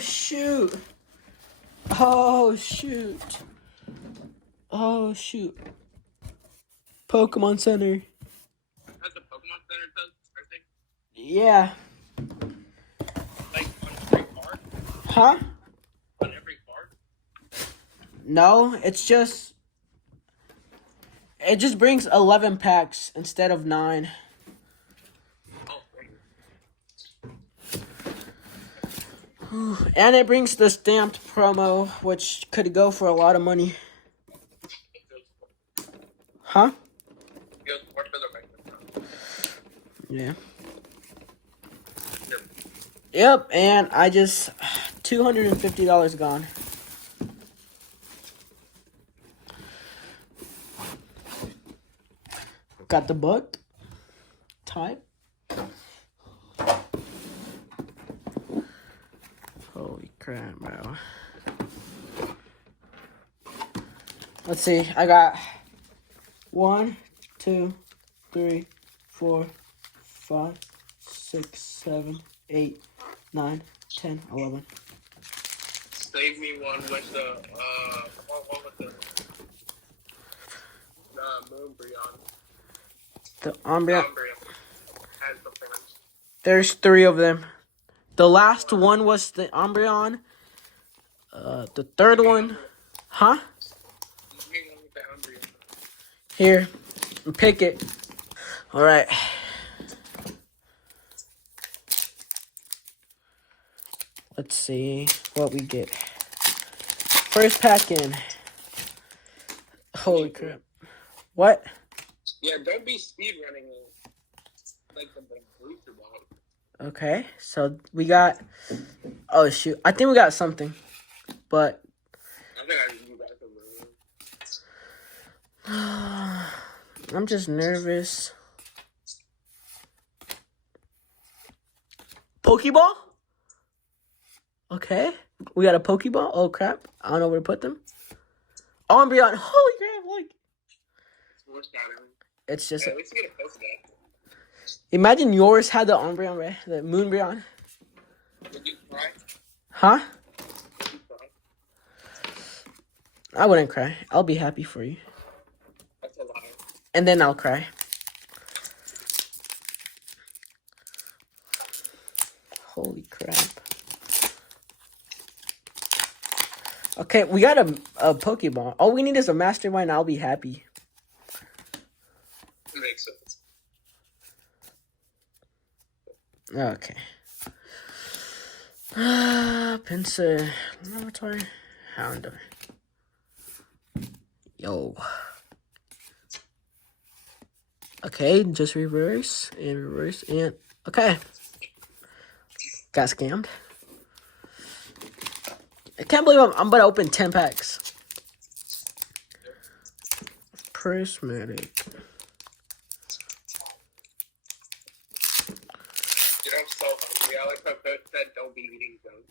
Shoot. Oh, shoot. Oh, shoot. Pokemon Center. That's a Pokemon Center thing? Yeah. Like on every card? Huh? On every card? No, it's just... It just brings 11 packs instead of 9. Oh, great. And it brings the stamped promo, which could go for a lot of money. Huh? Yeah. Yep, and I just... $250 gone. Got the book. Type. Holy crap, bro. Let's see. I got 1, 2, 3, 4, 5, 6, 7, 8, 9, 10, 11. Save me one with the Moonbreon. The Umbreon. Has the forms. There's 3 of them. The last one was the Umbreon. The third one. Huh? Here. Pick it. Alright. Let's see what we get. First pack in. Holy crap. What? Yeah, don't be speed running like the booster ball. Okay, so we got... Oh, shoot. I think we got something. But... I think you got the I'm just nervous. Pokeball? Okay. We got a Pokeball? Oh, crap. I don't know where to put them. Umbreon. Holy crap, like... It's just... Yeah, at least you get a Pokemon. Imagine yours had the Umbreon, right? The Moonbreon. Would you cry? Huh? Would you cry? I wouldn't cry. I'll be happy for you. That's a lie. And then I'll cry. Holy crap. Okay, we got a Pokeball. All we need is a Mastermind. I'll be happy. It makes sense. Okay. Pinsir. Laboratory. Houndour. Yo. Okay, just reverse and reverse and... Okay. Got scammed. I can't believe I'm about to open 10 packs. Prismatic. Dude, I'm so hungry. I like my coach said don't be eating junk.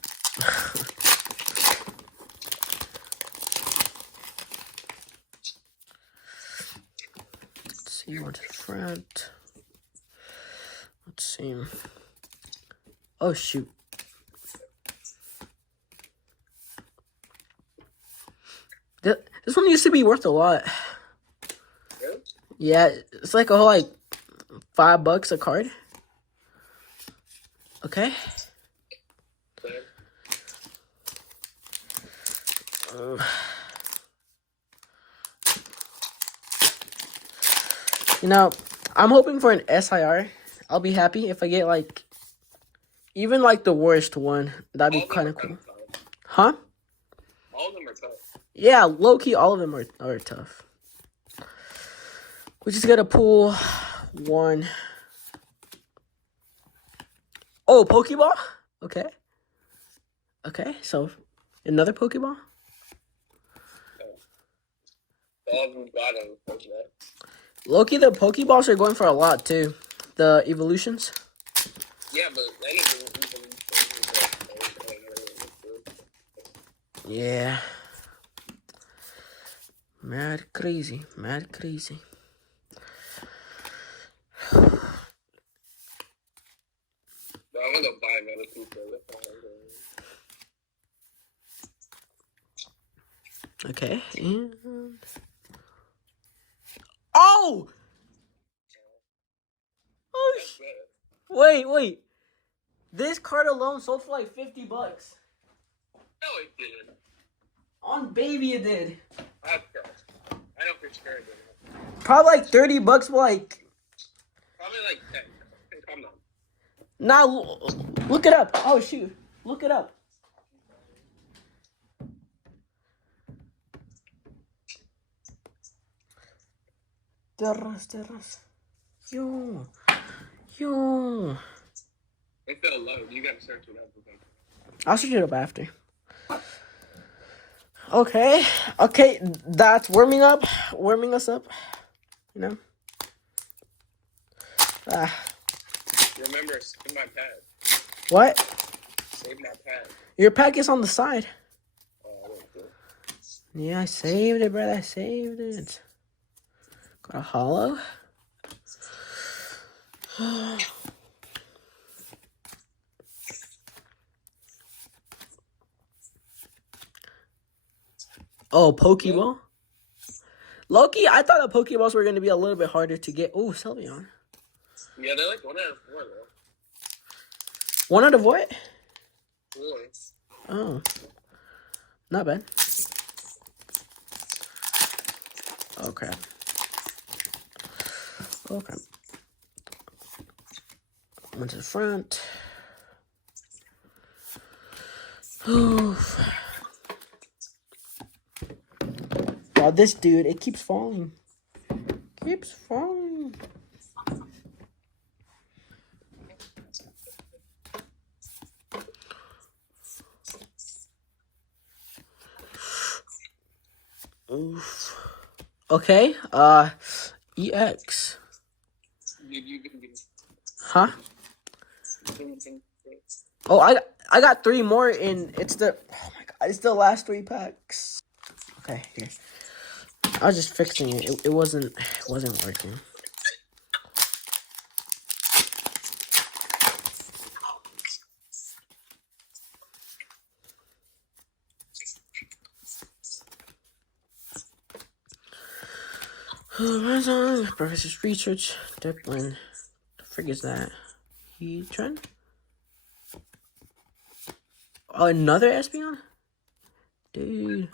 Let's see what's in front. Let's see. Oh, shoot. This one used to be worth a lot. Really? Yeah, it's like a whole, like, $5 a card. Okay. You know, I'm hoping for an SIR. I'll be happy if I get, like, even, like, the worst one. That'd be kind of cool. Huh? All of them are tough. Yeah, low-key, all of them are tough. We just gotta pull one. Oh, Pokeball? Okay. Okay, so another Pokeball? All of them got a Pokemon. Loki, the Pokeballs are going for a lot too. The evolutions. Yeah, but anything. Yeah. Mad crazy. Mad crazy. I'm gonna buy another pizza. Okay. And... Oh! Oh, That's good. wait. This card alone sold for like $50. No, it didn't. On baby it did. I know for sure it didn't. Probably like $30, but like... Probably like 10. Come on. Now, look it up. Oh, shoot. Look it up. Terras. Yo. It fell low. You gotta search it up. I'll search it up after. Okay, that's warming us up, you know. Remember, save my pad. What? Save my pad. Your pack is on the side. Oh, I don't know. Yeah, I saved it, brother. I saved it. Got a hollow. Oh, Pokeball. Loki, I thought the Pokeballs were going to be a little bit harder to get. Oh, Sylveon. Yeah, they're like 1 out of 4 though. 1 out of what? 4. Oh. Not bad. Okay. Went to the front. Oof. Wow, this dude, it keeps falling. Oof. Okay, EX. You can get Huh? Oh, I got 3 more in. It's the, oh my god, it's the last 3 packs. Okay, here. I was just fixing it. It wasn't working. Amazon, Professor's Research, Declan. The frig is that? Heatran? Oh, another Espeon? Dude.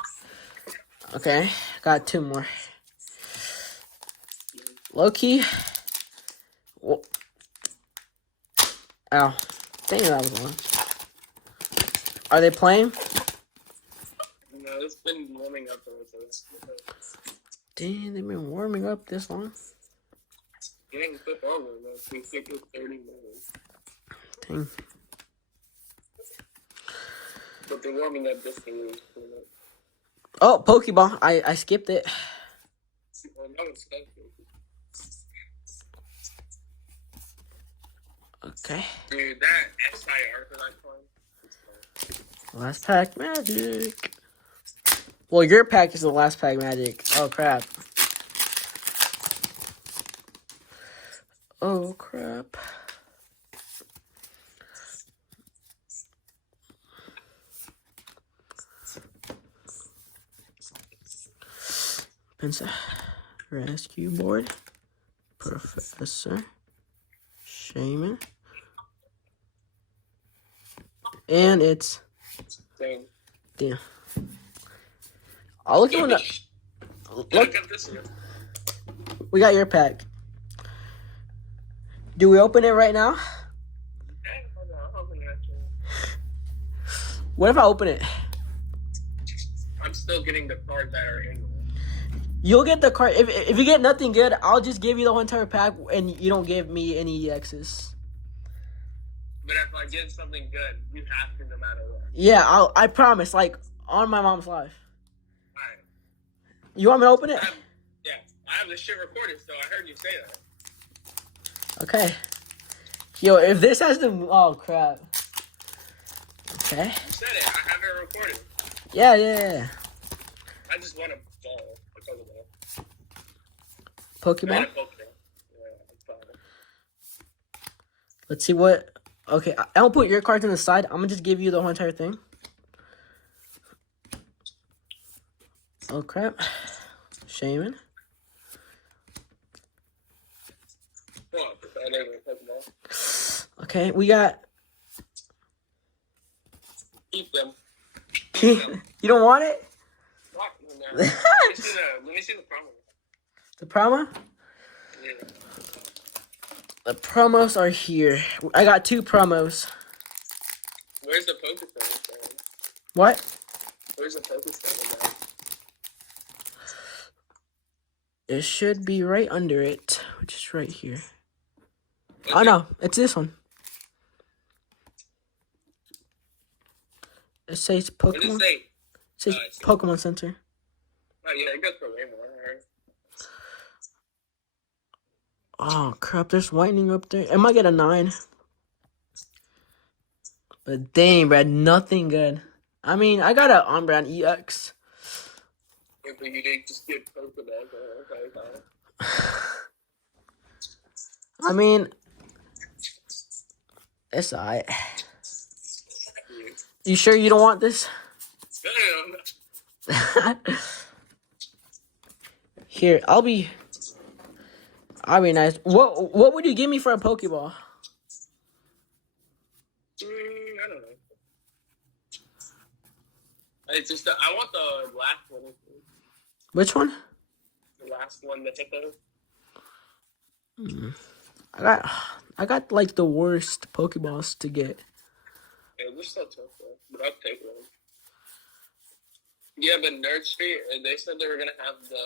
Okay, got 2 more. Loki. Whoa. Ow. Dang it, that was one. Are they playing? No, it's been warming up a little. Damn, they've been warming up this long. Getting flip over, though. We stick with 30 minutes. Dang. But they're warming up this thing. Oh, Pokeball. I skipped it. Well, now it's stuck. Okay. Dude, that SIR for that card. Last pack magic. Well, your pack is the last pack magic. Oh, crap. Oh, crap. Pensa. Rescue board. Professor. Shaman. And it's... Dang. Damn. I'll look at when Look at this one. We got your pack. Do we open it right now? What if I open it? I'm still getting the cards that are in there. You'll get the card. If you get nothing good, I'll just give you the whole entire pack and you don't give me any EXs. But if I get something good, you have to no matter what. Yeah, I promise. Like, on my mom's life. Alright. You want me to open it? I have this shit recorded, so I heard you say that. Okay. Yo, if this has the... Oh, crap. Okay. You said it. I have it recorded. Yeah. I just want a ball. Pokemon? Yeah, Let's see what... Okay, I'll put your cards on the side. I'm going to just give you the whole entire thing. Oh crap. Shaman. Fuck, I never Pokemon. Okay, we got. Keep them. You don't want it? What? No. Let me see the promo. The promo? Yeah. The promos are here. I got 2 promos. Where's the Pokestone? What? Where's the Pokestone? It should be right under it, which is right here. Okay. Oh no, it's this one. It says Pokemon. What does it say? It says Pokemon Center. Oh yeah, it goes for way more. Oh crap, there's lightning up there. I might get a 9. But dang, Brad, nothing good. I mean, I got an on-brand EX. Yeah, but you didn't just get Pokemon. Okay. I mean, it's alright. You sure you don't want this? Here, I'll be nice. What would you give me for a Pokeball? I don't know. It's just I want the last one. Which one? The last one, the Hippo. I got like the worst Pokeballs to get. Hey, they're still tough though, but I'll take one. Yeah, but Nerd Street, they said they were gonna have the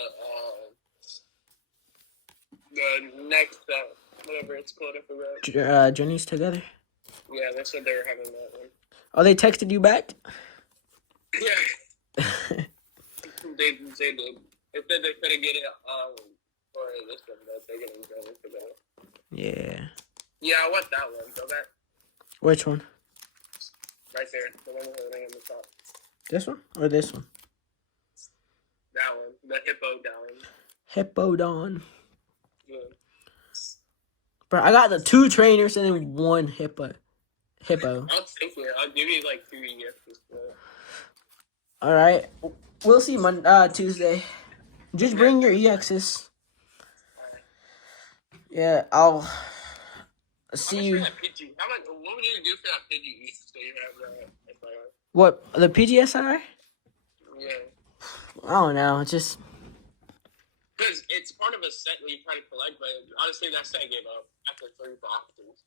next whatever it's called, I forgot. Journeys Together. Yeah, they said they were having that one. Oh, they texted you back? Yeah. They did. They said they couldn't get it for this one, but they're gonna go for that. Yeah. Yeah, I want that one. Go back. Which one? Right there, the one holding on the top. This one or this one? That one, the Hippo down. Hippodon. Yeah. Bro, I got the 2 trainers and then 1 hippo. I'll take it. I'll give you like 3 gifts. All right, we'll see Tuesday. Just bring your EXs. Yeah, I'll see you. How much? What would you do for that Pidgey? So you have that FIR. What, the PGSI? Yeah. I don't know. Just because it's part of a set that you try to collect, but honestly, that set gave up after 3 boxes.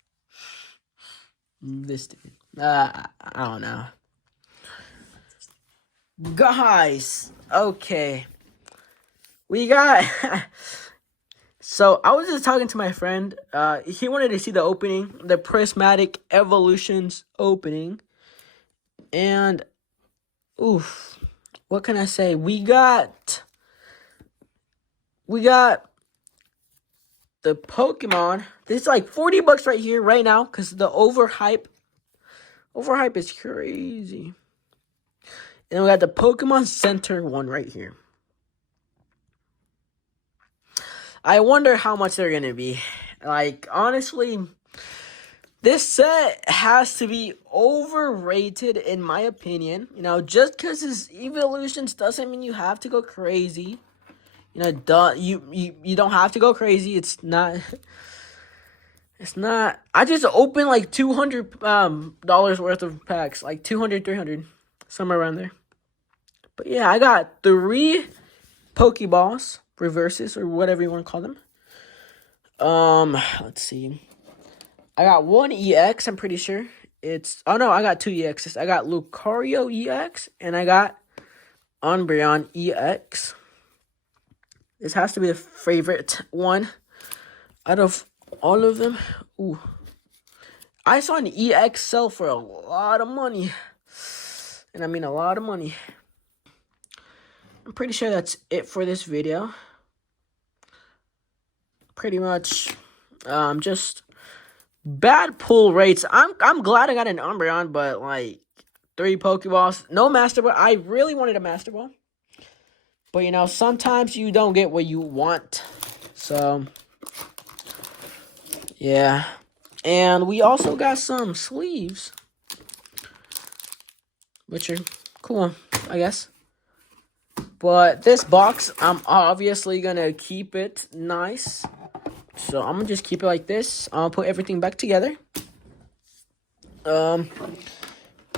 This dude. I don't know. Guys, okay. We got... So, I was just talking to my friend. He wanted to see the opening. The Prismatic Evolutions opening. And... Oof. What can I say? We got the Pokemon. This is like $40 right here, right now, because the overhype is crazy. And we got the Pokemon Center one right here. I wonder how much they're gonna be. Like, honestly, this set has to be overrated in my opinion. You know, just because it's evolutions doesn't mean you have to go crazy. You know, you don't have to go crazy. It's not. I just opened like $200 worth of packs, like 200, 300, somewhere around there. But yeah, I got 3 Pokeballs, reverses, or whatever you want to call them. Let's see. I got 1 EX, I'm pretty sure. I got 2 EXs. I got Lucario EX, and I got Umbreon EX. This has to be the favorite one out of all of them. Ooh. I saw an EX sell for a lot of money. And I mean a lot of money. I'm pretty sure that's it for this video. Pretty much just bad pull rates. I'm glad I got an Umbreon, but like 3 Pokeballs, no Master Ball. I really wanted a Master Ball. But you know, sometimes you don't get what you want. So yeah. And we also got some sleeves, which are cool, I guess. But this box, I'm obviously gonna keep it nice. So I'm gonna just keep it like this. I'll put everything back together.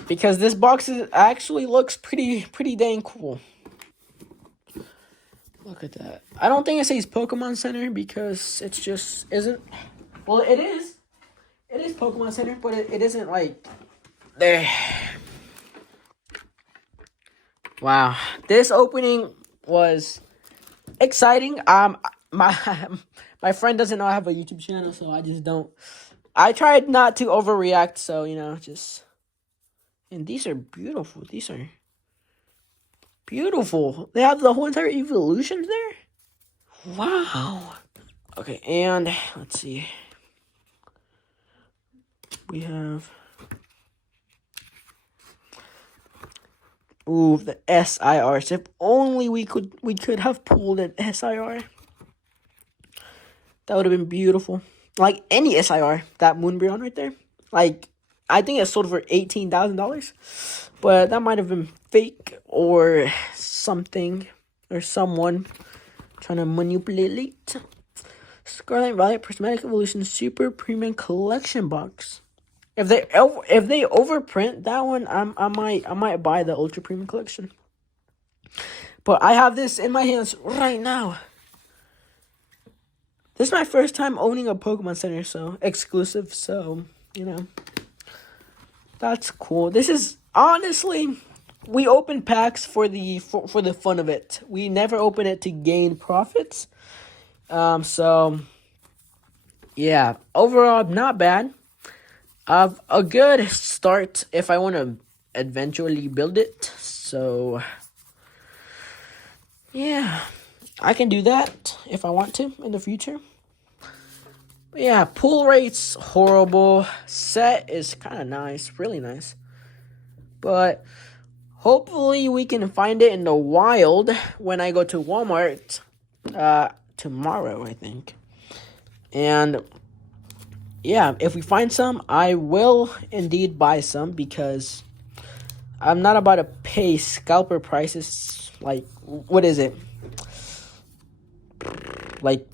Because this box actually looks pretty dang cool. Look at that. I don't think it says Pokemon Center because it's just isn't. Well, it is. It is Pokemon Center, but it isn't like there. Wow, this opening was exciting. My my friend doesn't know I have a YouTube channel, so I just don't. I tried not to overreact, so just. And these are beautiful. These are beautiful. They have the whole entire evolution there. Wow. Okay, and let's see. We have. Ooh, the SIRs. If only we could have pulled an SIR. That would have been beautiful. Like any SIR, that Moonbreon right there. Like, I think it sold for $18,000. But that might have been fake or something. Or someone trying to manipulate. Scarlet Violet Prismatic Evolution Super Premium Collection Box. If they overprint that one, I might buy the Ultra Premium Collection. But I have this in my hands right now. This is my first time owning a Pokemon Center, so exclusive. So that's cool. This is honestly, we open packs for the fun of it. We never open it to gain profits. So yeah, overall not bad. A good start if I want to eventually build it. So yeah, I can do that if I want to in the future. But yeah, pull rate's horrible. Set is kind of nice, really nice. But hopefully we can find it in the wild when I go to Walmart tomorrow, I think. And yeah, if we find some, I will indeed buy some because I'm not about to pay scalper prices. Like, what is it? Like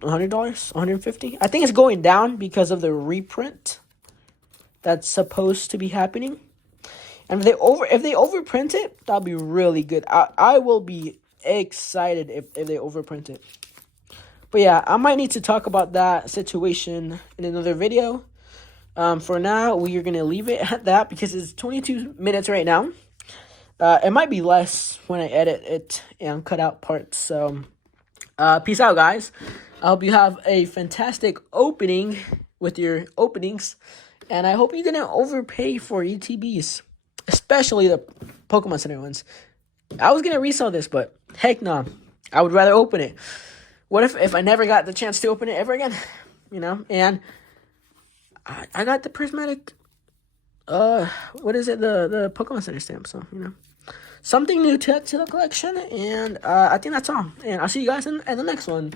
$100, $150. I think it's going down because of the reprint that's supposed to be happening. And if they overprint it, that'll be really good. I will be excited if they overprint it. But yeah, I might need to talk about that situation in another video. For now, we are gonna leave it at that because it's 22 minutes right now. It might be less when I edit it and cut out parts. So, peace out, guys. I hope you have a fantastic opening with your openings, and I hope you didn't overpay for ETBs, especially the Pokemon Center ones. I was gonna resell this, but heck no, I would rather open it. What if I never got the chance to open it ever again? And I got the Prismatic. What is it? The Pokemon Center stamp. So something new to the collection, and I think that's all. And I'll see you guys in the next one.